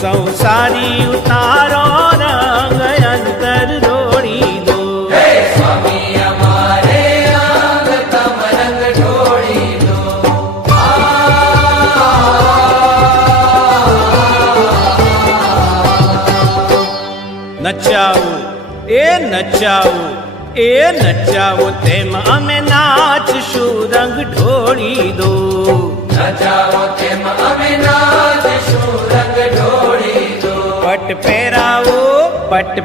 સંસારી ઉતારો રંગ અંતર ઢોળી દો. સ્વામી અમારે અંગ તમ રંગ ઢોળી દો. નચાવું એ નચાવું એ નચાવો તેમ અમે નાચશું રંગ ઢોળી દો. નચાવો તેમ અમે નાચશું રંગ ઢોળી દો. પટ પહેરાવો પટ